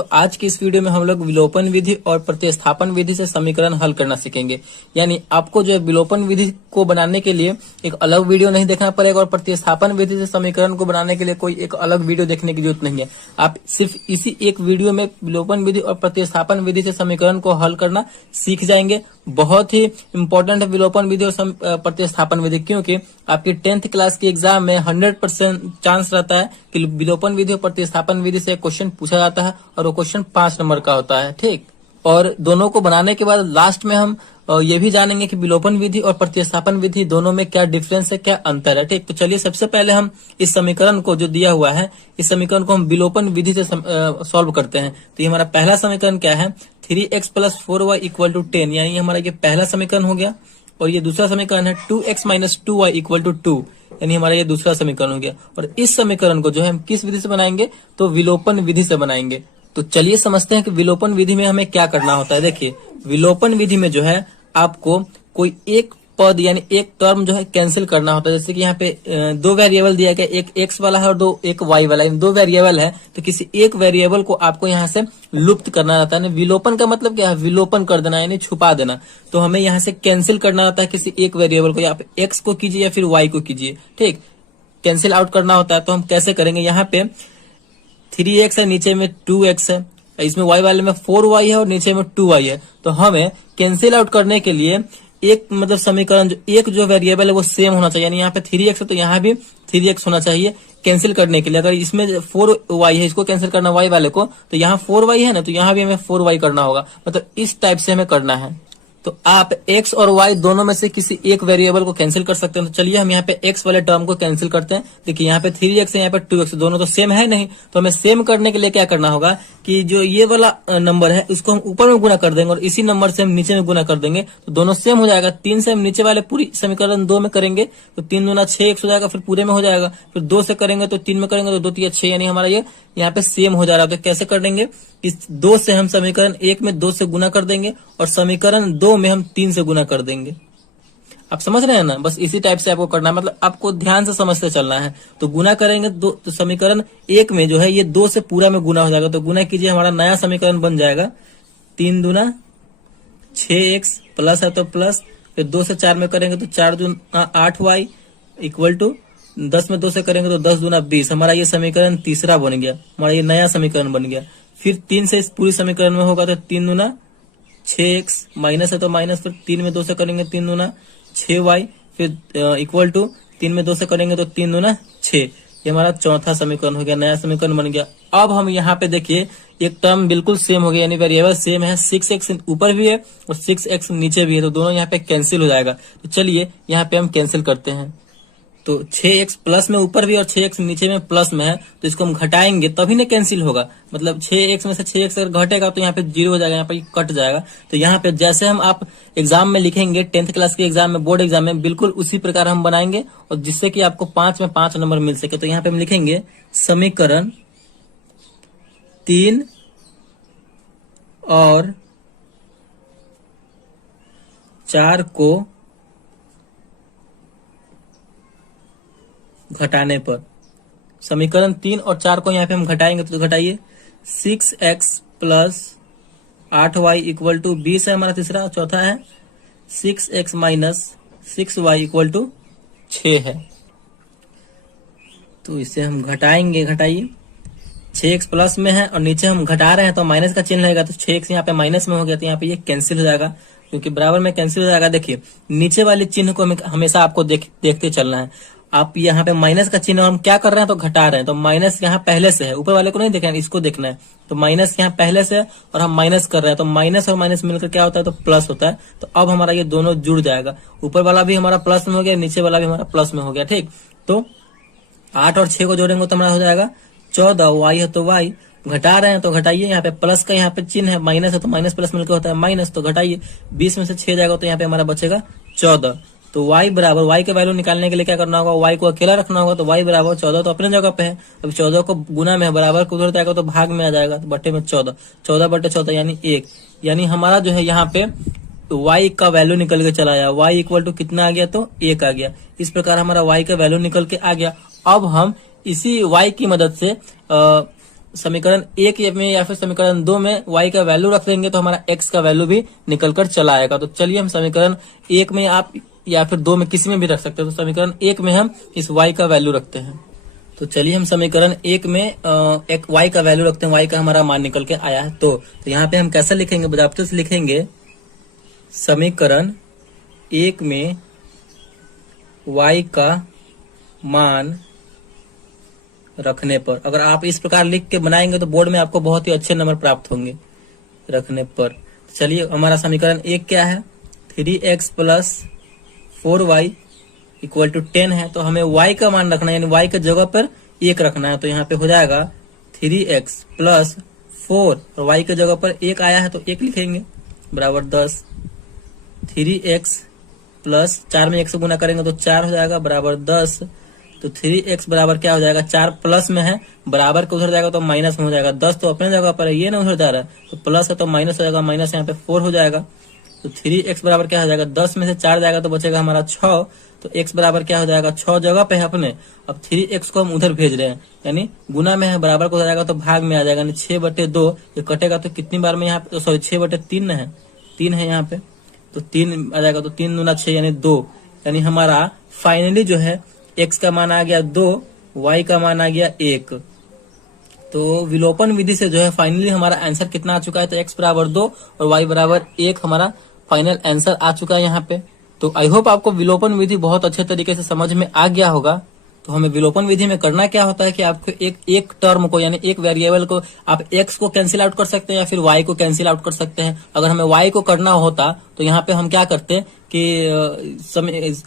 तो आज की इस वीडियो में हम लोग विलोपन विधि और प्रतिस्थापन विधि से समीकरण हल करना सीखेंगे। यानी आपको जो है विलोपन विधि को बनाने के लिए एक अलग वीडियो नहीं देखना पड़ेगा और प्रतिस्थापन विधि से समीकरण को बनाने के लिए कोई एक अलग वीडियो देखने की जरूरत नहीं है। आप सिर्फ इसी एक वीडियो में विलोपन विधि और प्रतिस्थापन विधि से समीकरण को हल करना सीख जाएंगे। बहुत ही इंपॉर्टेंट है विलोपन विधि और प्रतिस्थापन विधि, क्योंकि आपकी 10th क्लास के एग्जाम में 100% चांस रहता है कि विलोपन विधि और प्रतिस्थापन विधि से क्वेश्चन पूछा जाता है और वो क्वेश्चन 5 नंबर का होता है। ठीक, और दोनों को बनाने के बाद लास्ट में हम ये भी जानेंगे कि विलोपन विधि और प्रतिस्थापन विधि दोनों में क्या डिफरेंस है, क्या अंतर है। ठीक, तो चलिए सबसे पहले हम इस समीकरण को जो दिया हुआ है, इस समीकरण को हम विलोपन विधि से सॉल्व करते हैं। तो ये हमारा पहला समीकरण क्या है, 3x + 4y = 10, यानी हमारा ये पहला समीकरण हो गया। और ये दूसरा समीकरण है 2x - 2y = 2, यानी हमारा ये दूसरा समीकरण हो गया। और इस समीकरण को जो है हम किस विधि से बनाएंगे, तो विलोपन विधि से बनाएंगे। तो चलिए समझते हैं कि विलोपन विधि में हमें क्या करना होता है। देखिए, विलोपन विधि में जो है आपको कोई एक पद यानी एक टर्म जो है कैंसिल करना होता है। जैसे कि यहाँ पे दो वेरिएबल दिया गया, एक x वाला है और एक y वाला है, दो वेरिएबल है। तो किसी एक वेरिएबल को आपको यहाँ से लुप्त करना रहता है। विलोपन का मतलब क्या है, विलोपन कर देना यानी छुपा देना। तो हमें यहाँ से कैंसिल करना रहता है किसी एक वेरिएबल को, या आप x को कीजिए या फिर y को कीजिए। ठीक, कैंसिल आउट करना होता है। तो हम कैसे करेंगे, यहाँ पे 3x है, नीचे में 2x है, इसमें y वाले में 4y है और नीचे में 2y है। तो हमें कैंसिल आउट करने के लिए एक मतलब समीकरण जो वेरिएबल है वो सेम होना चाहिए। यानी यहाँ पे 3x है तो यहाँ भी 3x होना चाहिए कैंसिल करने के लिए। अगर इसमें 4y है, इसको कैंसिल करना y वाले को, तो यहाँ 4y है ना, तो यहाँ भी हमें 4y करना होगा। मतलब इस टाइप से हमें करना है। तो आप x और y दोनों में से किसी एक वेरिएबल को कैंसिल कर सकते हैं। तो चलिए हम यहाँ पे x वाले टर्म को कैंसिल करते हैं। देखिए यहाँ पे 3x है, यहाँ पे 2x, दोनों तो सेम है नहीं। तो हमें सेम करने के लिए क्या करना होगा कि जो ये वाला नंबर है उसको हम ऊपर में गुना कर देंगे और इसी नंबर से हम नीचे में गुना कर देंगे, तो दोनों सेम हो जाएगा। 3 से हम नीचे वाले पूरी समीकरण 2 में करेंगे तो 3 दूना 6x हो जाएगा, फिर पूरे में हो जाएगा। फिर 2 से करेंगे तो 3 में करेंगे तो 2 3 6, यानी हमारा ये यहाँ पे सेम हो जा रहा है। तो कैसे कर देंगे, इस 2 से हम समीकरण 1 में 2 से गुना कर देंगे और समीकरण 2 में हम 3 से गुना कर देंगे। आप समझ रहे हैं ना, बस इसी टाइप से आपको करना है। मतलब आपको ध्यान से समझते चलना है। तो गुना करेंगे तो समीकरण 1 में जो है ये 2 से पूरा में गुना हो जाएगा। तो गुना कीजिए, हमारा नया समीकरण बन जाएगा 3 दूना 6x प्लस है तो प्लस, फिर 2 से 4 में करेंगे तो 4 दूना 8y = 10 में 2 से करेंगे तो 10 दूना 20। हमारा ये समीकरण तीसरा बन गया, हमारा ये नया समीकरण बन गया। फिर 3 से इस पूरी समीकरण में होगा तो 3 दूना 6x माइनस है तो माइनस, फिर 3 में 2 से करेंगे 3 दूना 6y, फिर = 3 में 2 से करेंगे तो 3 दूना 6। ये हमारा चौथा समीकरण हो गया, नया समीकरण बन गया। अब हम यहाँ पे देखिए एक टर्म बिल्कुल सेम हो गया, यानी वेरिएबल सेम है। 6x ऊपर भी है और 6x नीचे भी है, तो दोनों यहाँ पे कैंसिल हो जाएगा। तो चलिए यहाँ पे हम कैंसिल करते हैं। तो 6x प्लस में ऊपर भी और 6x नीचे में प्लस में है, तो इसको हम घटाएंगे तभी ना कैंसिल होगा। मतलब 6x में से 6x अगर घटेगा तो यहाँ पे 0 हो जाएगा, यहाँ पे कट जाएगा। तो यहाँ पे जैसे हम आप एग्जाम में लिखेंगे 10th क्लास के एग्जाम में, बोर्ड एग्जाम में, बिल्कुल उसी प्रकार हम बनाएंगे और जिससे कि आपको 5 में 5 नंबर मिल सके। तो यहाँ पे हम लिखेंगे समीकरण 3 और 4 को घटाने पर, समीकरण 3 और 4 को यहाँ पे हम घटाएंगे। तो घटाइए, 6x + 8y = 20 है हमारा तीसरा। चौथा है 6x - 6y = 6 है। तो इसे हम घटाएंगे, घटाइए। 6x प्लस में है और नीचे हम घटा रहे हैं तो माइनस का चिन्ह रहेगा, तो 6x यहाँ पे माइनस में हो गया, तो यहाँ पे ये कैंसिल हो जाएगा, क्योंकि बराबर में कैंसिल हो जाएगा। देखिए नीचे वाले चिन्ह को हमेशा आपको देखते चलना है। आप यहाँ पे माइनस का चिन्ह हम क्या कर रहे हैं, तो घटा रहे हैं। तो माइनस यहाँ पहले से है, ऊपर वाले को नहीं देखना है, इसको देखना है। तो माइनस यहाँ पहले से है और हम माइनस कर रहे हैं, तो माइनस और माइनस मिलकर क्या होता है, तो प्लस होता है। तो अब हमारा ये दोनों जुड़ जाएगा, ऊपर वाला भी हमारा प्लस में हो गया, नीचे वाला भी हमारा प्लस में हो गया। ठीक, तो 8 और 6 को जोड़ेंगे तो हमारा हो जाएगा 14। y है तो y, घटा रहे हैं तो घटाइए। यहाँ पे प्लस का यहाँ पे चिन्ह है, माइनस है तो माइनस प्लस मिलकर होता है माइनस, तो घटाइए। 20 में से 6 जाएगा तो यहाँ पे हमारा बचेगा 14। तो y बराबर, y के वैल्यू निकालने के लिए क्या करना होगा, y को अकेला रखना होगा। तो y बराबर 14 तो अपने जगह पे है। अब 14 को गुना में है, बराबर को उधर जाएगा तो भाग में आ जाएगा, तो बट्टे में 14, 14/14 यानी 1। यानी हमारा जो है यहाँ पे y का वैल्यू निकल के चला आया, y = कितना आ गया, तो 1 आ गया। इस प्रकार हमारा y का वैल्यू निकल के आ गया। अब हम इसी y की मदद से समीकरण एक में या फिर समीकरण 2 में y का वैल्यू रख देंगे तो हमारा x का वैल्यू भी निकल कर चला आएगा। तो चलिए हम समीकरण एक में आप या फिर 2 में किसी में भी रख सकते हैं। तो समीकरण एक में हम इस y का वैल्यू रखते हैं। तो चलिए हम समीकरण एक में एक y का वैल्यू रखते हैं, y का हमारा मान निकल के आया है। तो यहाँ पे हम कैसे लिखेंगे, बजाबते से लिखेंगे समीकरण एक में y का मान रखने पर। अगर आप इस प्रकार लिख के बनाएंगे तो बोर्ड में आपको बहुत ही अच्छे नंबर प्राप्त होंगे रखने पर। चलिए हमारा समीकरण एक क्या है, 3x plus 4y equal to 10 है। तो हमें y का मान रखना है, यानी y के जगह पर 1 रखना है। तो यहाँ पे हो जाएगा 3x प्लस 4 और y के जगह पर 1 आया है तो 1 लिखेंगे बराबर 10। 3x प्लस 4 में 1 से गुना करेंगे तो 4 हो जाएगा बराबर 10। तो 3x बराबर क्या हो जाएगा, 4 प्लस में है, बराबर के उधर जाएगा तो माइनस में हो जाएगा। 10 तो अपने जगह पर है, ये ना उधर जा रहा है, तो प्लस है तो माइनस हो जाएगा, माइनस यहाँ पे 4 हो जाएगा। तो 3x बराबर क्या हो जाएगा, 10 में से 4 जाएगा तो बचेगा हमारा 6। तो x बराबर क्या हो जाएगा, 6 जगह पे है अपने। अब 3x को हम उधर भेज रहे हैं, यानी गुना में है, बराबर को हो जाएगा तो भाग में आ जाएगा, यानी 6/2। ये कटेगा तो कितनी बार में यहाँ पे, सॉरी 6/3 है, 3 है यहाँ पे, तो 3 आ जाएगा। तो 3 दूना 6 यानी 2, यानी हमारा फाइनली जो है x का मान आ गया 2, y का मान आ गया 1। तो विलोपन विधि से जो है फाइनली हमारा आंसर कितना आ चुका है, तो x बराबर 2 और y बराबर 1 हमारा फाइनल आंसर आ चुका है यहाँ पे। तो आई होप आपको विलोपन विधि बहुत अच्छे तरीके से समझ में आ गया होगा। तो हमें विलोपन विधि में करना क्या होता है कि आपको एक टर्म को, यानी एक वेरिएबल को आप x को कैंसिल आउट कर सकते हैं या फिर y को कैंसिल आउट कर सकते हैं। अगर हमें y को करना होता तो यहाँ पे हम क्या करते कि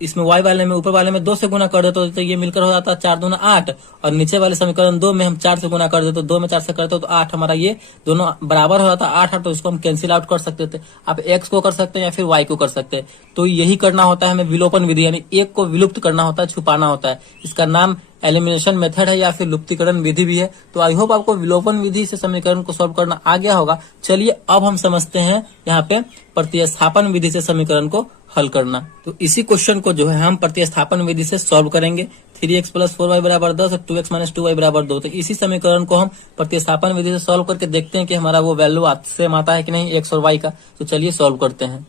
इसमें y वाले में, ऊपर वाले में 2 से गुना कर देते तो ये मिलकर हो जाता 4 दूना 8, और नीचे वाले समीकरण 2 में हम 4 से गुना कर देते, 2 में 4 से करते तो 8, हमारा ये दोनों बराबर हो जाता 8, तो इसको हम कैंसिल आउट कर सकते थे। आप x को कर सकते हैं या फिर y को कर सकते हैं। तो यही करना होता है हमें विलोपन विधि, यानी एक को विलुप्त करना होता है, छुपाना होता है। इसका नाम एलिमिनेशन मेथड है या फिर लुप्तीकरण विधि भी है। तो आई होप आपको विलोपन विधि से समीकरण को सॉल्व करना आ गया होगा। चलिए अब हम समझते हैं यहाँ पे प्रतिस्थापन विधि से समीकरण को हल करना। तो इसी क्वेश्चन को जो है हम प्रतिस्थापन विधि से सॉल्व करेंगे। 3x प्लस 4y बराबर 10 और 2x माइनस 2y बराबर 2। तो इसी समीकरण को हम प्रतिस्थापन विधि से सॉल्व करके देखते हैं कि हमारा वो वैल्यू सेम आता है कि नहीं x और y का। तो चलिए सॉल्व करते हैं।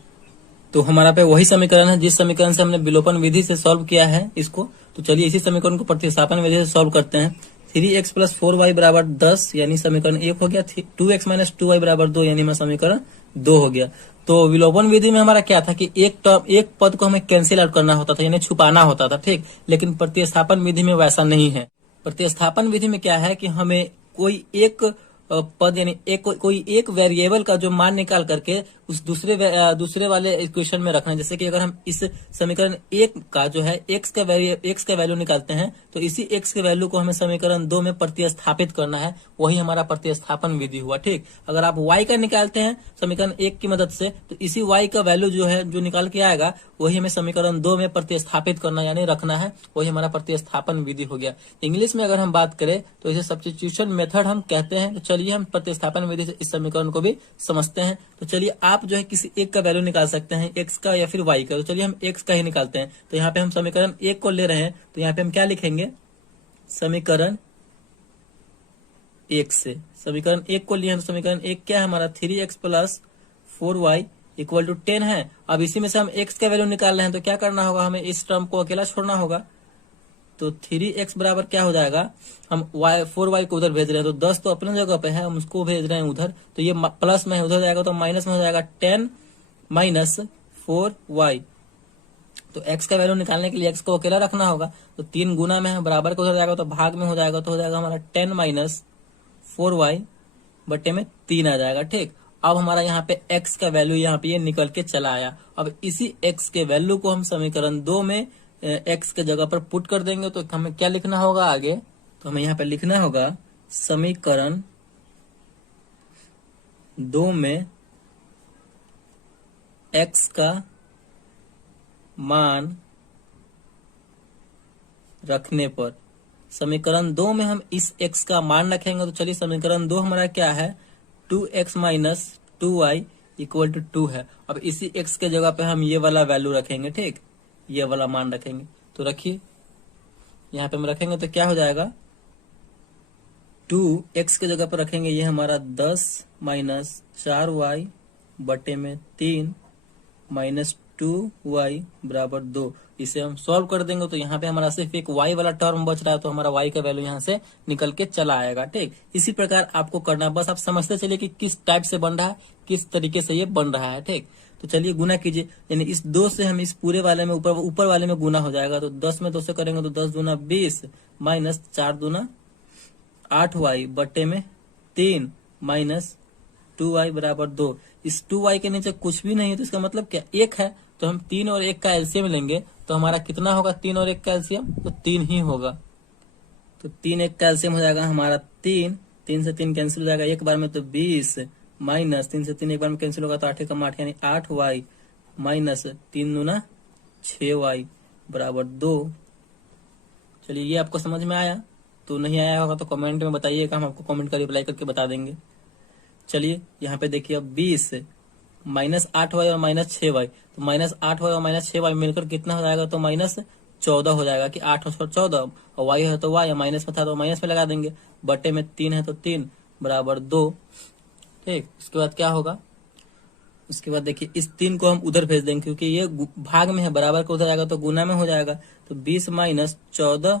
तो हमारा पे वही समीकरण है जिस समीकरण से हमने विलोपन विधि से सॉल्व किया है इसको। तो चलिए इसी समीकरण को प्रतिस्थापन विधि से सॉल्व करते हैं। 3x प्लस 4y बराबर 10 यानी समीकरण 1 हो गया। 2x माइनस 2y बराबर 2 यानी हमारा समीकरण 2 हो गया। तो विलोपन विधि में हमारा क्या था कि एक पद को हमें कैंसिल आउट करना होता था, यानी छुपाना होता था, ठीक। लेकिन प्रतिस्थापन विधि में वैसा नहीं है। प्रतिस्थापन विधि में क्या है कि हमें कोई एक पद, यानी कोई एक वेरिएबल का जो मान निकाल करके उस दूसरे वाले इक्वेशन में रखना है। जैसे कि अगर हम इस समीकरण 1 का जो है x का वैल्यू निकालते हैं तो इसी x के वैल्यू को हमें समीकरण 2 में प्रतिस्थापित करना है, वही हमारा प्रतिस्थापन विधि हुआ, ठीक। अगर आप y का निकालते हैं समीकरण 1 की मदद से तो इसी y का वैल्यू जो है जो निकाल के आएगा वही हमें समीकरण 2 में प्रतिस्थापित करना यानी रखना है, वही हमारा प्रतिस्थापन विधि हो गया। इंग्लिश में अगर हम बात करें तो इसे सब्स्टिट्यूशन मेथड हम कहते हैं। तो चलिए हम प्रतिस्थापन विधि से इस समीकरण को भी समझते हैं। तो चलिए आप जो है किसी एक का वैल्यू निकाल सकते हैं, x का या फिर y का। तो चलिए हम x का ही निकालते हैं। तो यहाँ पे हम समीकरण 1 को ले रहे हैं तो यहाँ पे हम क्या लिखेंगे, समीकरण 1 से समीकरण 1 को लिए हैं। तो समीकरण 1 क्या है हमारा, 3x plus 4y equal to 10 है। अब इसी में से हम x का वैल्यू निकाल रहे हैं तो क्या करना होगा, हमें इस टर्म को अकेला छोड़ना होगा। तो 3x बराबर क्या हो जाएगा, हम 4y को उधर भेज रहे हैं तो 10 तो अपने जगह पे है, हम उसको भेज रहे हैं उधर, तो ये प्लस में है, उधर जाएगा तो माइनस में हो जाएगा 10 माइनस 4y। तो x का वैल्यू निकालने के लिए x को अकेला रखना होगा। तो 3 गुना में है, बराबर को उधर जाएगा तो भाग में हो जाएगा, तो हो जाएगा हमारा 10 माइनस 4y बटे में 3 आ जाएगा, ठीक। अब हमारा यहाँ पे x का वैल्यू यहाँ पे ये निकल के चला आया। अब इसी x के वैल्यू को हम समीकरण 2 में x के जगह पर पुट कर देंगे। तो हमें क्या लिखना होगा आगे, तो हमें यहाँ पे लिखना होगा समीकरण 2 में x का मान रखने पर, समीकरण 2 में हम इस x का मान रखेंगे। तो चलिए समीकरण 2 हमारा क्या है, 2x minus 2y equal to 2 है। अब इसी x के जगह पे हम ये वाला वैल्यू रखेंगे, ठीक, ये वाला मान रखेंगे। तो रखिए यहाँ पे हम रखेंगे तो क्या हो जाएगा, 2x के जगह पर रखेंगे, ये हमारा 10 माइनस 4y बटे में 3 माइनस 2y बराबर 2। इसे हम सॉल्व कर देंगे तो यहाँ पे हमारा सिर्फ एक y वाला टर्म बच रहा है, तो हमारा y का वैल्यू यहाँ से निकल के चला आएगा। ठीक, इसी प्रकार आपको करना, बस आप समझते चलिए कि किस टाइप से बन रहा है, किस तरीके से ये बन रहा है। ठीक, तो चलिए गुना कीजिए, यानी इस 2 से हम इस पूरे वाले में ऊपर वाले में गुना हो जाएगा, तो 10 में 2 से करेंगे तो 10 दूना 20 माइनस 4 दूना 8y बटे में 3 माइनस 2y बराबर 2। इस 2y के नीचे कुछ भी नहीं है, तो इसका मतलब क्या 1 है, तो हम 3 और 1 का एलसीएम लेंगे, तो हमारा कितना होगा 3 और 1 का एलसीएम, तो 3 ही होगा। तो 3 1 का एलसीएम हो जाएगा हमारा 3, 3 से 3 कैंसिल हो जाएगा एक बार में, तो 20 माइनस 3 से 3 एक बार में कैंसिल होगा, तो 8 कम 8 यानी 8y माइनस 3 दूना 6y बराबर 2। चलिए ये आपको समझ में आया, तो नहीं आया होगा तो कमेंट में बताइएगा, हम आपको कमेंट का रिप्लाई करके बता देंगे। चलिए यहाँ पे देखिए, अब 20 माइनस 8y और माइनस 6y, तो माइनस 8y और माइनस 6y मिलकर कितना हो जाएगा, तो माइनस 14 हो जाएगा, कि 8 और 14, और y है तो y, माइनस में था तो माइनस में लगा देंगे, बटे में 3 है तो 3 बराबर 2। ठीक, उसके बाद क्या होगा, उसके बाद देखिए इस 3 को हम उधर भेज देंगे, क्योंकि ये भाग में है, बराबर को उधर जाएगा तो गुना में हो जाएगा, तो 20 माइनस 14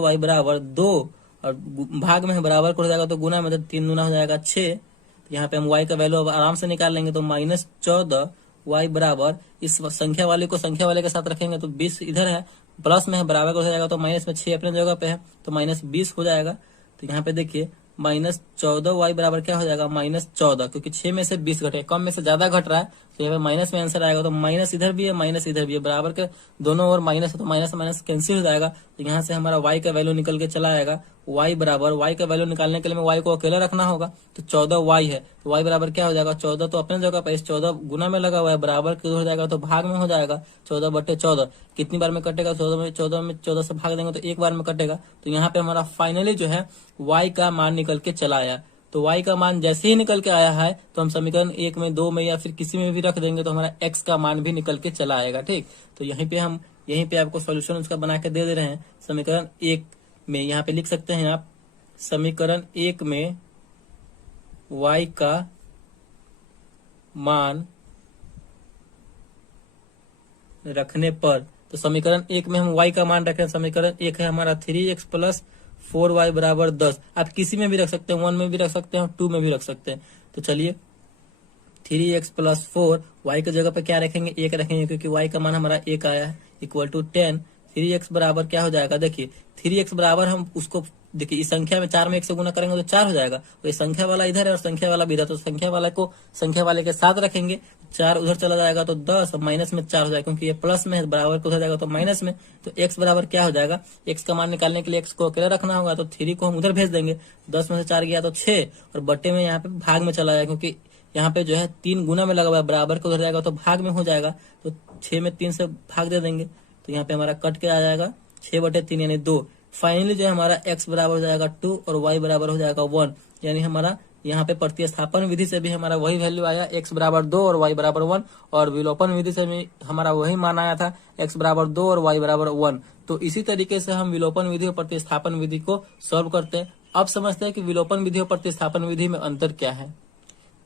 y बराबर 2, और भाग में है, बराबर को हो जाएगा तो गुना में, तो 3 गुना हो जाएगा 6। तो यहाँ पे हम y का वैल्यू अब आराम से निकाल लेंगे, तो माइनस 14 y बराबर, इस संख्या वाले को संख्या वाले के साथ रखेंगे तो 20 इधर है, प्लस में है, बराबर को हो जाएगा, तो माइनस में 6 अपने जगह पे है, तो माइनस 20 हो जाएगा। तो यहाँ पे देखिए माइनस 14y बराबर क्या हो जाएगा, माइनस 14, क्योंकि 6 में से 20 घटे, कम में से ज्यादा घट रहा है, तो यहाँ पे माइनस में आंसर आएगा, तो माइनस इधर भी है, माइनस इधर भी है, बराबर के दोनों ओर माइनस है, तो माइनस माइनस कैंसिल हो जाएगा, तो यहाँ से हमारा y का वैल्यू निकल के चला आएगा, y बराबर, y का वैल्यू निकालने के लिए मैं y को अकेला रखना होगा, तो 14y है, तो y बराबर क्या हो जाएगा, 14 तो अपने जगह पे, इस 14 गुना में लगा हुआ है, बराबर किधर हो जाएगा, तो भाग में हो जाएगा, 14 बटे 14 कितनी बार में कटेगा, 14 से भाग देंगे तो एक बार में कटेगा। तो यहाँ पे हमारा फाइनली जो है y का मान निकल के चला आया। तो y का मान जैसे ही निकल के आया है, तो हम समीकरण 1 में, 2 में या फिर किसी में भी रख देंगे, तो हमारा x का मान भी निकल के चला आएगा। ठीक, तो यहीं पे आपको सॉल्यूशन उसका बना के दे रहे हैं। समीकरण 1 में यहाँ पे लिख सकते हैं आप, समीकरण 1 में y का मान रखने पर, तो समीकरण 1 में हम y का मान रखें, समीकरण 1 है हमारा 3x प्लस 4y बराबर 10। आप किसी में भी रख सकते हैं, 1 में भी रख सकते हैं, 2 में भी रख सकते हैं। तो चलिए 3x प्लस 4, y की जगह पे क्या रखेंगे, 1 रखेंगे, क्योंकि y का मान हमारा 1 आया है, इक्वल टू 10। 3x बराबर क्या हो जाएगा, देखिए 3x बराबर, हम उसको देखिए इस संख्या में 4 में 1 से गुना करेंगे तो 4 हो जाएगा, तो ये संख्या वाला इधर है और संख्या वाला भी इधर, तो संख्या वाला को संख्या वाले के साथ रखेंगे, 4 उधर चला जाएगा तो 10, माइनस में 4 हो जाएगा, क्योंकि ये प्लस में है, बराबर को उधर जाएगा तो माइनस में। तो x बराबर क्या हो जाएगा, x का मान निकालने के लिए x को अकेला रखना होगा, तो 3 को हम उधर भेज देंगे, 10 में से 4 गया तो 6, और बट्टे में यहाँ पे भाग में चला जाएगा, क्योंकि यहाँ पे जो है 3 गुना में लगा हुआ है, बराबर को उधर जाएगा तो भाग में हो जाएगा, तो 6 में 3 से भाग दे देंगे, तो यहाँ पे हमारा कट के आ जाएगा 6/3 यानी 2। फाइनली जो है हमारा x बराबर हो जाएगा 2 और y बराबर हो जाएगा 1, यानी हमारा यहाँ पे प्रतिस्थापन विधि से भी हमारा वही वैल्यू आया, x बराबर 2 और y बराबर 1, और विलोपन विधि से भी हमारा वही मान आया था, x बराबर 2 और y बराबर 1। तो इसी तरीके से हम विलोपन विधि और प्रतिस्थापन विधि को सॉल्व करते हैं। अब समझते हैं कि विलोपन विधि और प्रतिस्थापन विधि में अंतर क्या है।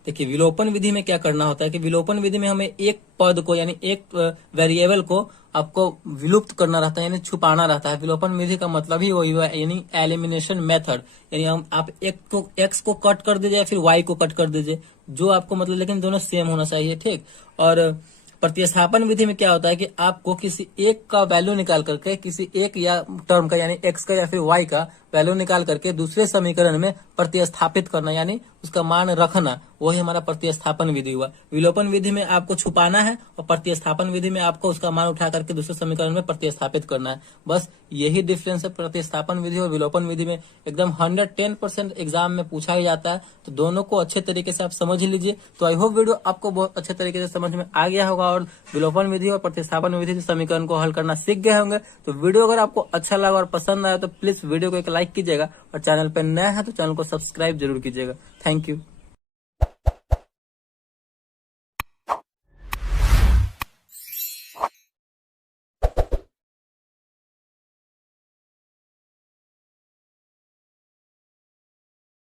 देखिए विलोपन विधि में क्या करना होता है कि विलोपन विधि में हमें एक पद को, यानी एक वेरिएबल को आपको विलुप्त करना रहता है, यानी छुपाना रहता है। विलोपन विधि का मतलब ही वही है, यानी एलिमिनेशन मेथड, यानी हम आप एक्स को कट कर दीजिए या फिर वाई को कट कर दीजिए, जो आपको मतलब, लेकिन दोनों सेम होना चाहिए। ठीक, और प्रतिस्थापन विधि में क्या होता है कि आपको किसी एक का वैल्यू निकाल करके, किसी एक या टर्म का, यानी एक्स का या फिर वाई का वैल्यू निकाल करके दूसरे समीकरण में प्रतिस्थापित करना, यानी उसका मान रखना, वही हमारा प्रतिस्थापन विधि हुआ। विलोपन विधि में आपको छुपाना है और प्रतिस्थापन विधि में आपको उसका मान उठा करके दूसरे समीकरण में प्रतिस्थापित करना है। बस यही डिफरेंस है प्रतिस्थापन विधि और विलोपन विधि में। एकदम 110% एग्जाम में पूछा ही जाता है, तो दोनों को अच्छे तरीके से आप समझ लीजिए। तो आई होप वीडियो आपको बहुत अच्छे तरीके से समझ में आ गया होगा और विलोपन विधि और प्रतिस्थापन विधि से समीकरण को हल करना सीख गए होंगे। तो वीडियो अगर आपको अच्छा लगा और पसंद आया तो प्लीज वीडियो को एक लाइक कीजिएगा, और चैनल पर नया है तो चैनल को सब्सक्राइब जरूर कीजिएगा। Thank you.